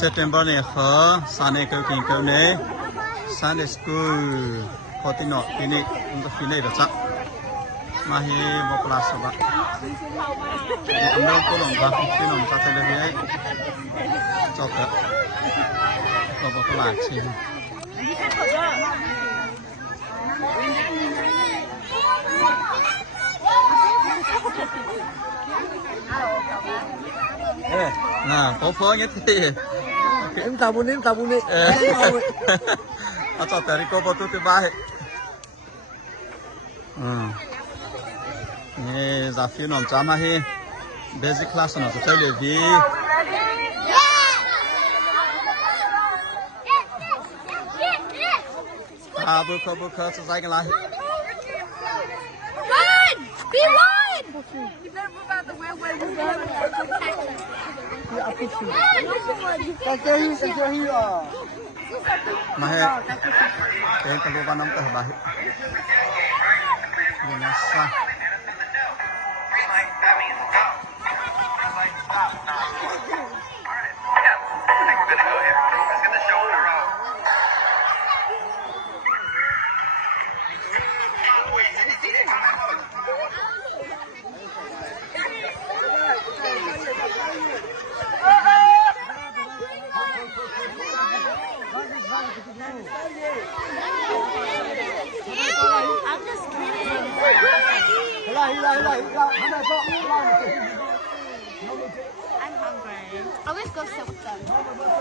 September นี่เขาสานเกกินเกเนสานสกูลพอติโนปีนี้มันก็ฟินได้จักมาเฮบอกลาสบะอันนั้นก็ลงบาฟินอมจัดเลยจบแล้วก็บอกลาชิมน่ะพองี้ที่em tabu niเอาจอดแต่ริโก้ประตูที่บ้านนี่ซาฟินอมจ้ามาให้เบสิกคลาสน่ะจะใช้เลยดีบุคจะใส่กันไรRun! Be one! You better move out the way where we're going.มาให้เป็นกระโหลกน้ำตาบ้านี่นะซะI'm just kidding. I'm hungry. Let's go sit with them.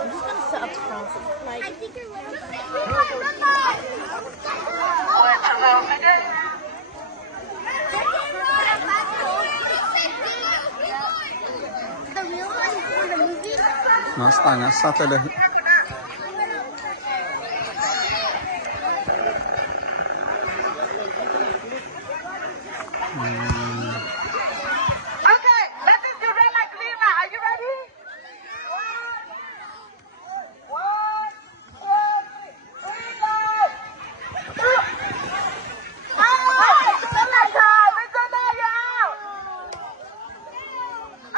I'm just gonna sit up front. Like, I think you're the real one for the movie? Nah, satu lagi. Okay, let's do red light, green light. Are you ready? One, two, three, light.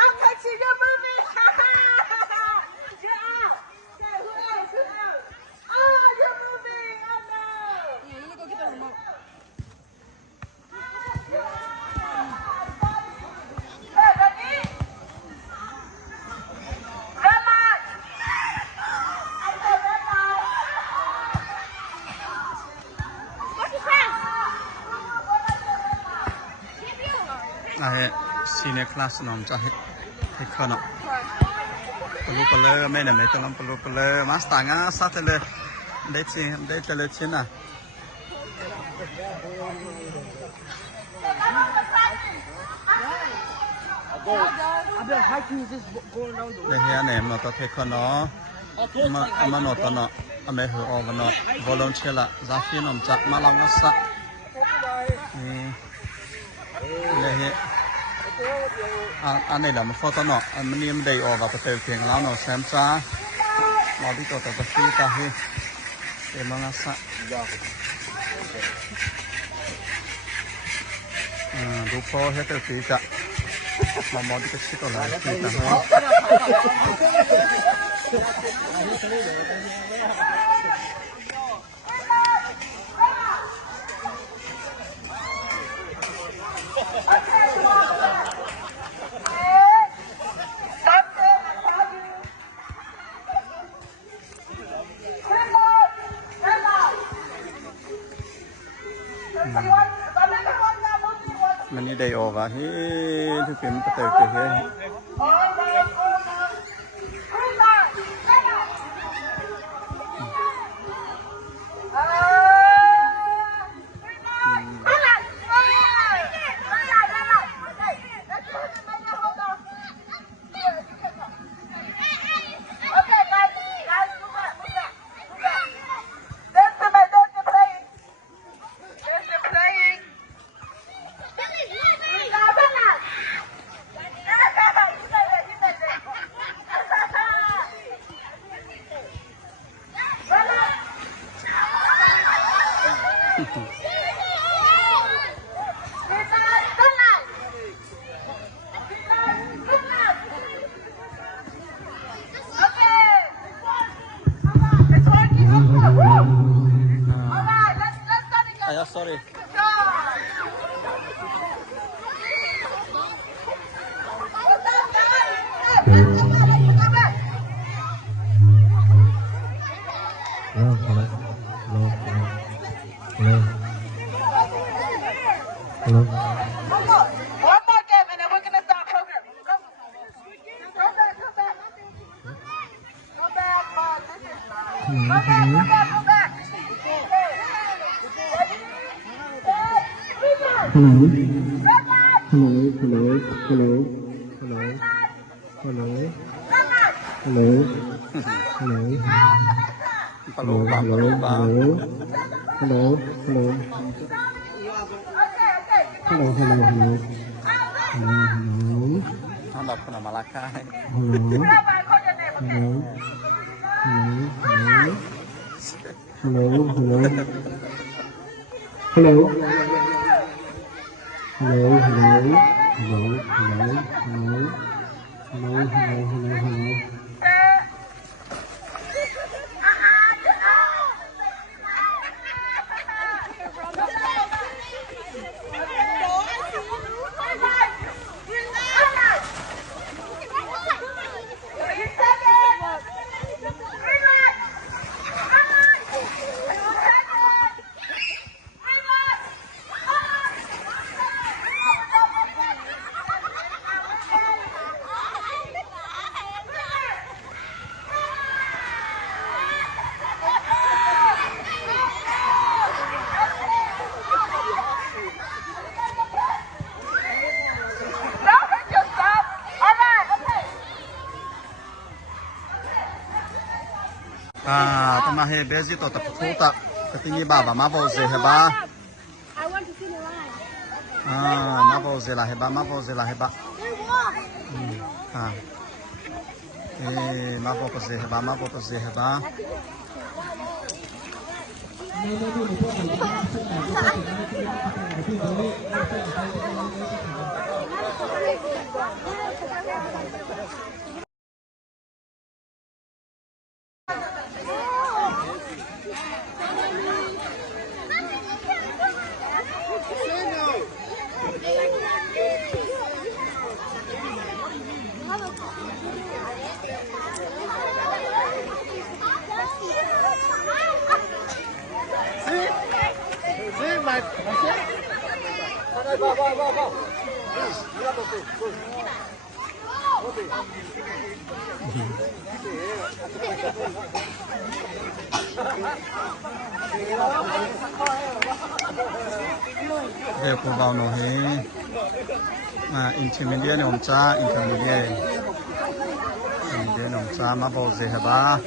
Okay, so you're moving. You're out. Okay, who else? Oh, you're moving. Oh, no. Yeah, let me go get the remote. Hey, ready? Red light. I said red light. What's your friend? ไอ้ซีเนียร์คลาสน้องจะให้ขนมปลุกเลยไม่เนี่ยไม่ต้องปลุกเลยมาสตางค์สัตว์เลยได้ชิ้นได้เลยชิ้นอ่ะเดี๋ยวเฮียเนี่ยมันต้องเทขนมมันนอตเนาะไม่หัวออกเนาะวอลลุ่มเชล่าซาฟินอมจัดมาลองสักนี่เฮียอันนี้แหละมันฟอตเนาะมันนี่มันได้ออกกับเตลเพียงแล้วเนาะแซมซ่าหมอที่ตัวตะฟีตาเฮเอ็มมังสักดูพอเฮเตลฟีจ้ะหมอที่ตัวชิโตเลยฟีตาเฮมันนี่ได้ออกอ่ะเฮ้ยทุกคนก็เตะไปเฮ้ย One more game and then we're gonna start program. Come back. Come back, Mom. Come back.ปะโลบาปะโลบา ทำแบบขนมมาลาค่าย tama he bezi to ta phuta katingi baba ma bo ze heba I want to see the line. ma bo ze la heba ma bo ze la heba They walk. ma bo ko ze heba ma bo ko ze heba Để cô vào nó he mà intermediate nồng cha intermediate nồng cha mà bao giờ ba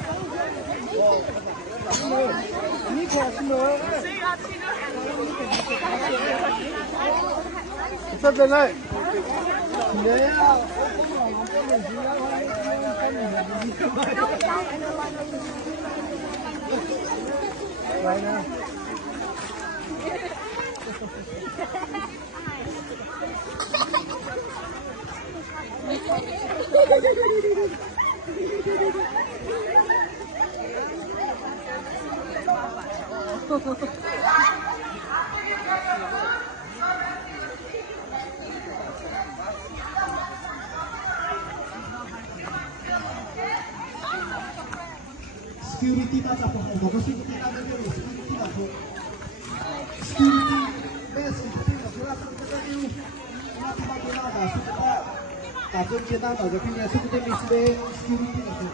sắp lên đây đấy nè Security ta sa pagkuha kasi kita na dito security na po. Security best security na sila sa pagkakatayo. Mga pagkakatayo sa kita. Tapos kita na sa pinya security security na po.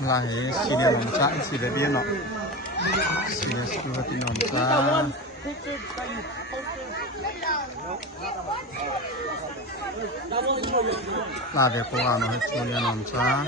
Lahi senior nồng cha senior dia no senior security nồng cha là về cô vào nó hết senior nồng cha